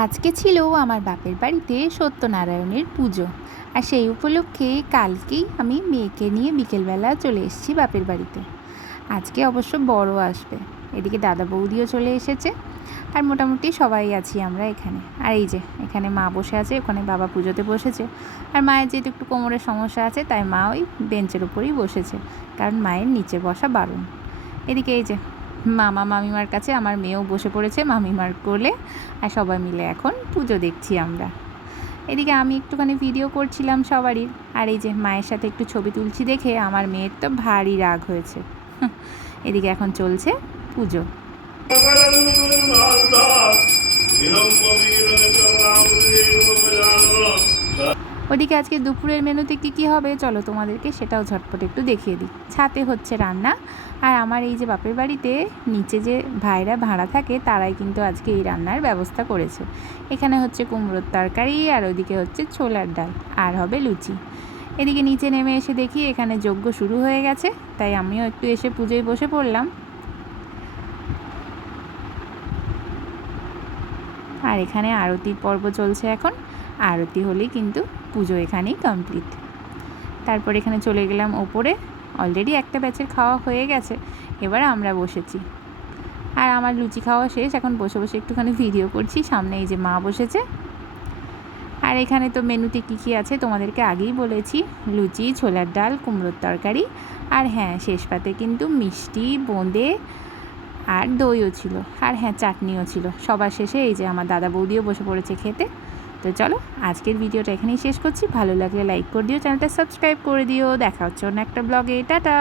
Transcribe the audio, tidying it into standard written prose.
আজকে ছিল আমার বাপের বাড়িতে সত্যনারায়ণের পুজো। আর সেই উপলক্ষে কালকেই আমি মেয়েকে নিয়ে বিকেলবেলা চলে এসেছি বাপের বাড়িতে। আজকে অবশ্য বড় আসবে, এদিকে দাদা বৌদিও চলে এসেছে, আর মোটামুটি সবাই আছি আমরা এখানে। আর এই যে এখানে মা বসে আছে, ওখানে বাবা পুজোতে বসেছে। আর মায়ের যেহেতু একটু কোমরের সমস্যা আছে, তাই মা ওই বেঞ্চের ওপরেই বসেছে, কারণ মায়ের নিচে বসা বারণ। এদিকে এই যে মামা মামিমার কাছে আমার মেয়েও বসে পড়েছে মামিমার কোলে, আর সবাই মিলে এখন পুজো দেখছি আমরা। এদিকে আমি একটুখানি ভিডিও করছিলাম সবারই, আর এই যে মায়ের সাথে একটু ছবি তুলছি দেখে আমার মেয়ের তো ভারী রাগ হয়েছে। এদিকে এখন চলছে পুজো। ওদিকে আজকে দুপুরের মেনুতে কী হবে চলো তোমাদেরকে সেটাও ঝটপট একটু দেখিয়ে দিই। ছাতে হচ্ছে রান্না, আর আমার এই যে বাপের বাড়িতে নিচে যে ভাইরা ভাড়া থাকে তারাই কিন্তু আজকে এই রান্নার ব্যবস্থা করেছে। এখানে হচ্ছে কুমড়োর তরকারি, আর ওইদিকে হচ্ছে ছোলার ডাল, আর হবে লুচি। এদিকে নিচে নেমে এসে দেখি এখানে যজ্ঞ শুরু হয়ে গেছে, তাই আমিও একটু এসে পুজোয় বসে পড়লাম। আর এখানে আরতির পর্ব চলছে এখন। আরতি হলেই কিন্তু পুজো এখানেই কমপ্লিট। তারপর এখানে চলে গেলাম ওপরে। অলরেডি একটা ব্যাচের খাওয়া হয়ে গেছে, এবার আমরা বসেছি। আর আমার লুচি খাওয়া শেষ, এখন বসে বসে একটুখানি ভিডিও করছি। সামনে এই যে মা বসেছে। আর এখানে তো মেনুতে কী আছে তোমাদেরকে আগেই বলেছি, লুচি, ছোলার ডাল, কুমড়োর তরকারি, আর হ্যাঁ শেষ পাতে কিন্তু মিষ্টি, বোঁদে আর দইও ছিল, আর হ্যাঁ চাটনিও ছিল। সবার শেষে এই যে আমার দাদা বৌদিও বসে পড়েছে খেতে। তো চলো আজকের ভিডিওটা এখানেই শেষ করছি। ভালো লাগলে লাইক করে দিও, চ্যানেলটা সাবস্ক্রাইব করে দিও। দেখা হচ্ছে অন্য একটা ব্লগে। টাটা।